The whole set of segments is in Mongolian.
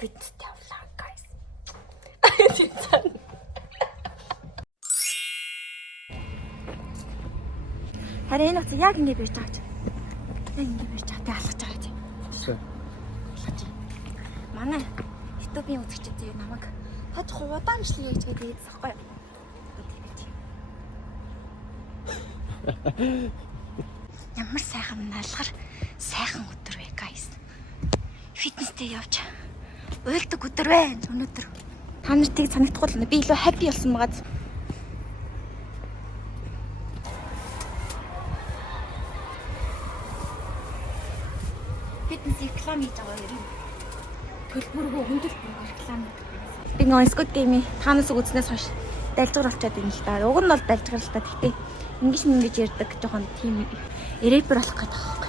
Fitnessтэй явлаа guys. Харин энэ яг ингэ бийж байгаа ч. Яг ингэ бийж байгаа тэ алхаж байгаа тийм. Алхаж. Манай YouTube-ийн үзэгчид намайг хад худаамжлыг хийж гэдэг байхгүй юу? Ямар сайхан налгар сайхан өдөр вэ guys. Фитнестэй явж уйлдаг өдөр байна өнөөдөр. Та нарт тийг санагдахгүй би илүү happy болсон байгаа. Фитнес реклам хийж байгаа юм. Төлбөргөө хөндлөлт реклам. Би нөө Squid Game-ийн таанаас үзнээс хойш далжгар болчиход байна л да. Уг нь бол далжгар л та. Тэгтээ ингэж ярьдаг жоохон тийм рэпер болох гэдэг байгаа юм.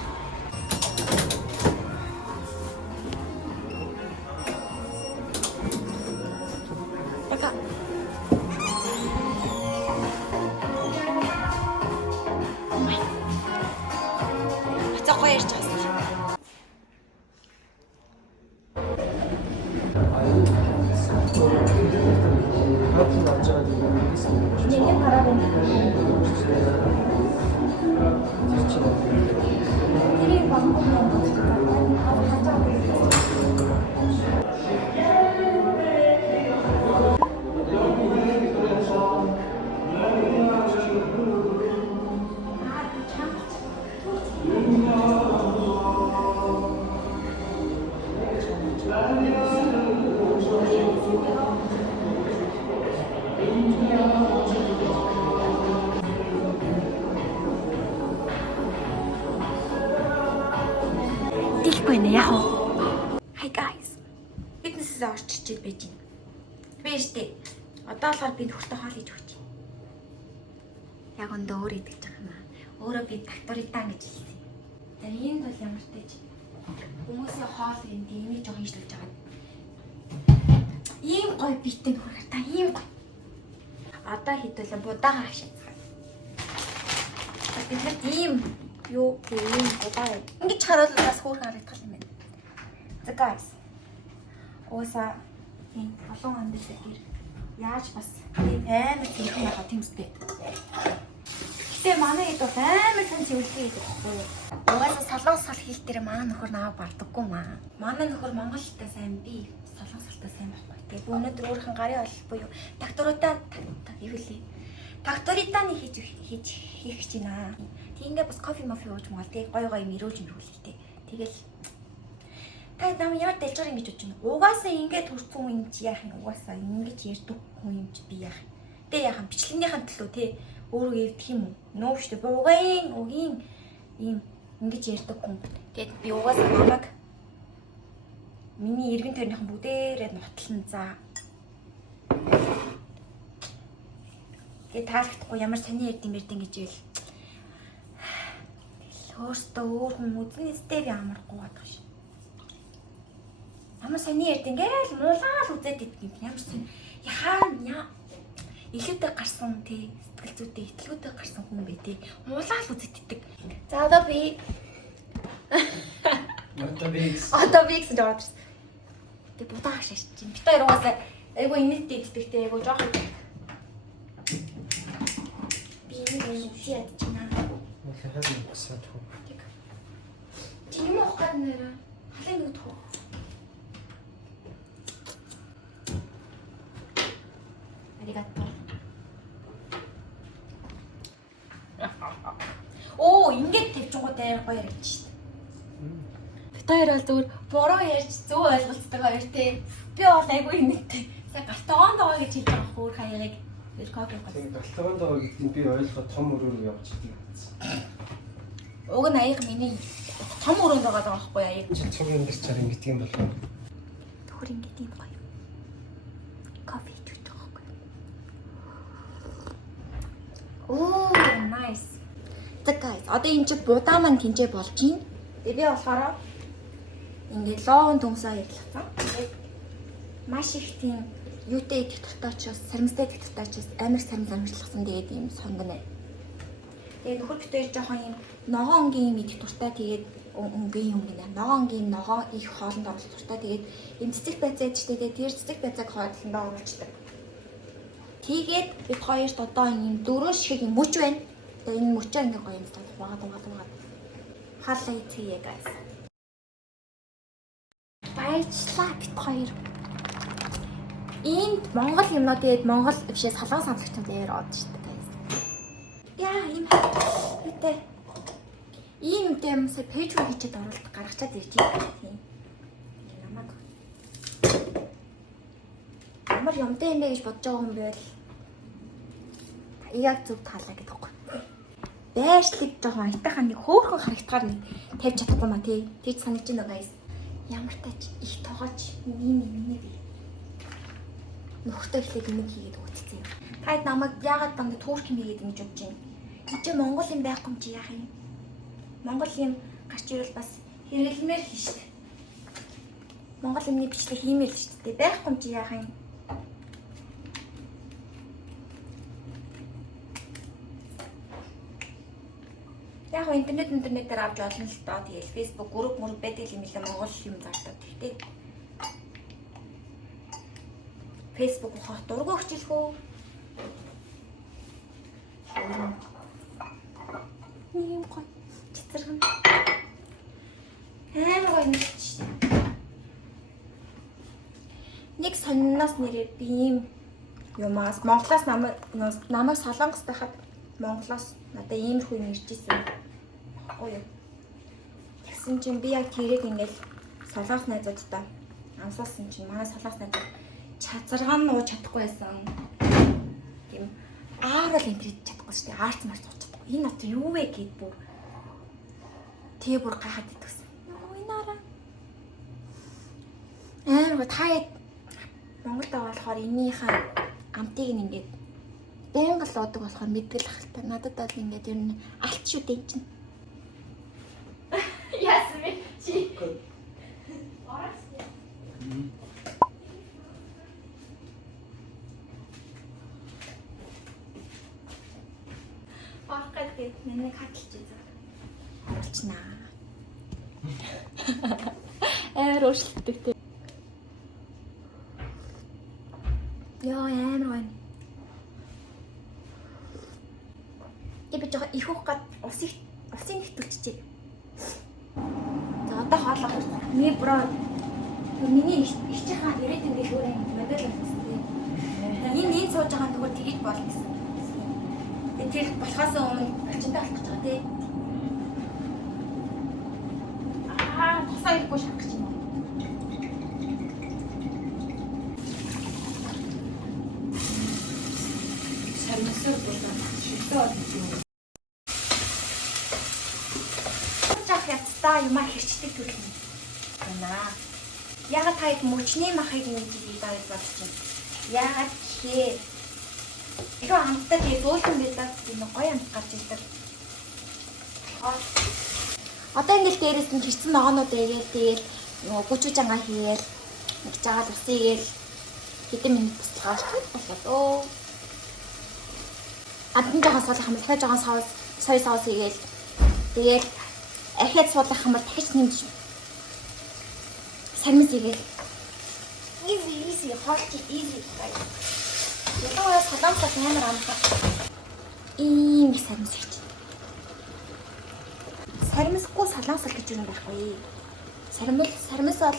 Hi guys. Fitness-ээс орчиж байж байна. Би штэ. Одоо болохоор би нөхөртөө хоол хийж өгч байна. Яг өндөө өөр идэж байгаа юм аа. Өөрөө би докторитан гэж хэлсэн. Тэр энэ бол ямар ч тийч хүмүүсийн хоол юм димий жоо хийжлэж байгаа. Ийм гоё битэн нөхөр та ийм гоё. Одоо хідүүлээ будаагаар хашаацгаа. Бид нар ийм юу ийм будаа. Ингэж харуул бас хөөрхөн харагдах юм байна. За guys. Ууса энэ олон амдтай гэр яаж бас амар хэрхэн байгаа тийм үстэй. Гэтэ манай хэд бол амар хэн цэвэрлэгээ гэдэг байхгүй юу? Угаасаа солонгос сал хийх дээр манай нөхөр наваа бардаггүй маа. Манай нөхөр монголтай сайн би солонгостай сайн байхгүй. Тэгээ өнөөдөр өөрхөн гарын олол буюу докторитаа юу вэ? Доктоританы хийж хийх гэж байна. Тийгээ бас кофе мофи ууж мал тэгээ гой гой мөрөөж мөрүүлээ. Тэгэл та нам яа дэлжгэр ингэж бодож байна. Угаасаа ингэж төрсөн юм чи яах юм? Угаасаа ингэж ярьдаг хүн юм чи би яах юм? Тэ яахан бичлэгнийхэн төлөө те өөрөө ярьдаг юм уу? Нөө штэ угийн ийм ингэж ярьдаг хүн. Тэгээд би угаасаа намайг миний эргэн тойрныхан бүгдээрээ нотлон за. Тэгээд таалагдахгүй ямар сони ярьдсан гэж ийл. Өөртөө өөр хүн үзнэстэй би амархгүй байдаг шин. Ямар сони ярьд ингээл муулаад үзээд идэх юм. Ямар сони яа илүүтэй гарсан тий сэтгэл зүйтэй итгэлгүйтэй гарсан хүн бэ тий муулаад үзээд идэх. За одоо би одоо би гэсэн жоод ирсэн. Тэг будаа хашиж чинь. Бид хоёр угаасаа айгу инээдтэй иддэг тий айгу жоох иддэг. Би энэ үсээд чинь аа. Хэвэн усаад хөө. Чи юм уу гад нэрэ халын нүд хөө. Аригато. Оо, ингэж тавьчихгүйтэй гоё ярьж шít. Бид хоёр бол зүгээр буруу ярьж зөв ойлголцдог хоёр тий. Би бол айгүй инээдтэй. Сайн галтгоон доо гэж хэлж байгаа хөөр хаягыг кофе гоо. Тийм галтгоон доо гэдгийг би ойлгоод том өрөөр явж идэв. Уг нь аяг миний том өрөөнд байгаа байхгүй аяг. Чи цог ингэж чар ингэдэг юм болов уу? Төр ингэж юм гоё. Кофе хийж байгаа байхгүй. Оо, nice. За guys, одоо энэ чи будаа маань тэнцээ болж байна. Тэгээ би болохоор ингээд лоон төмсөө ярьлаа. Маш их тийм юутэй идэх дуртайчаас, сарамстай идэх дуртайчаас амар сарам замжлахсан тэгээд юм сонгоно. Тэгээд нөхөр битээр жоохон юм ногоон онгийн юм идэх дуртай тэгээд өнгийн юм гинэ. Ногоонгийн ногоо их хоолнд оруулах туфтаа. Тэгээд энэ цэцэг байцаа ядчихдээ тэгээд тэр цэцэг байцааг хоолнд оруулчихдаг. Тэгээд бид хоёрт одоо энэ дөрөв шиг мөч байна. Тэгээд энэ мөчөө ингээ гоё юм даа. Хаалаа ицгийе guys. Баяжлаа бид хоёр. Энд Монгол юмнууд тэгээд Монгол бишээ салган самлагчнууд дээр одж штэ guys. Яа юм хэвтэй. Ийм юмтай юм сая пэйж руу хийчихэд оруулах гаргачаад ирчих юм. Намайг. Ямар юмтай юм бэ гэж бодож байгаа юм бэ? Яг зөв таалаа гэдэг юм. Байшлыг жоохон айтайхан нэг хөөхөн харагдахаар нэг тавьж чадахгүй маа тий. Тэгж санаж байна guys. Ямар тач их тоогооч минь би. Нөхөртэй ихлээр нэг хийгээд өгчихсэн юм. Таад намайг яагаад дандаа турк юм хийгээд ингэж бодож байна? Чи Монгол юм байхгүй юм чи яах юм? Монгол юм гарч ирвэл бас хэрэглэмээр хийн штэ. Монгол юмны бичлэг хиймэл штэ. Байхгүй юм чи яах юм? Яг гоо интернетээр авч олно л доо. Тэгэл Facebook групп байдаг юм билээ Монгол юм зардаад. Тэгтээ Facebook ухах дургу өгчлөхөө. Ийм гоё. Цэцэрхэн. Гоё юм чи. Нэг сонноос нэрээ би ийм юмас Монголоос намайг Солонгос байхад Монголоос надаа иймэрхүү юм ирж ирсэн. Гоё. Тэгсэн чинь би яг тэрийг ингээл Солонгос найзуудтай амсуулсан чинь манай Солонгос найзууд чазаргаан нууж чадахгүй байсан. Тийм аарал энтриж чадахгүй шүү дээ. Аарц марч чадахгүй. Энэ нот юу вэ гэд бүр тэгээ бүр гахаад идэгсэн. Йоо инаараа. Гоо та Монголд байгаа болохоор энийхээ амтыг ингээд байнга л уудаг болохоор мэдгэл ахaltaа. Надад бол ингээд ер нь алт шүү дээ чинь. Ясми чи. Орос. Бахад миний хаталж байгаа. Болчнаа. Өөрчлөлттэй те. Яа амар байна. Би жоо их хөөх гад усын нэтүүлчихье. За одоо хоолоо. Ми бро. Миний ичхээ ирээд ингээд өөрөө модель болсон тийм. Энэ сууж байгаа тэгвэл тгийж болно гэсэн. Тэр болохоос өмнө ачинтай болох гэж байгаа тийм. Тасаа ирэхгүй шахах гэж юм. Сармасыг болоо шигтэй болно. Та юмаа хэрчдэг төрөл юм байна. Ягаад та их мөчний махыг ингэж даад бодож байна? Ягаад гэхээр илүү амттай тэгээ зөөлөн байдаг юм гоё амт гарч ирдэг. Одоо ингэж дээрээс нь хэрцэн ногоонууд ээгээл тэгээл гүчүүж ангаа хийгээл нэг жагаал усын игээл хэдэн минут туслахаар болоо. Адны жагаал суулгах юм дахиад жагаал сой соус игээл тэгээл ахиад суулгах юм бол дахиж нэмж сармис игээл easy хот easy гай. Ягаа солонгос амар амтаа. Ийм сармис хийж. Сармисгүй солонгос гэж юм байхгүй. Сармис бол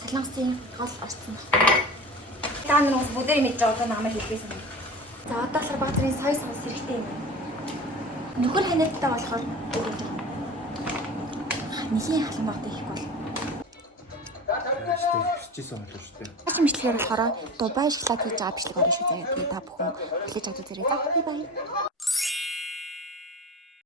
солонгосын гол орчин байна. Та нар бас бүдээр мэдж байгаа одоо намайг хэлбэсэн. За одоо л баазрын сой соус хэрэгтэй юм. Нөхөр ханиадтай болохоор нэлийн халамгаатай хийх бол. Хичээсэн юм шүү дээ. Ачаа мэдлэгээр болохоор Дубай шоколад хийж байгаа бичлэг орно шүү заяа. Тэгээ та бүхэн хүлээж авч үзээрэй. За бай бай.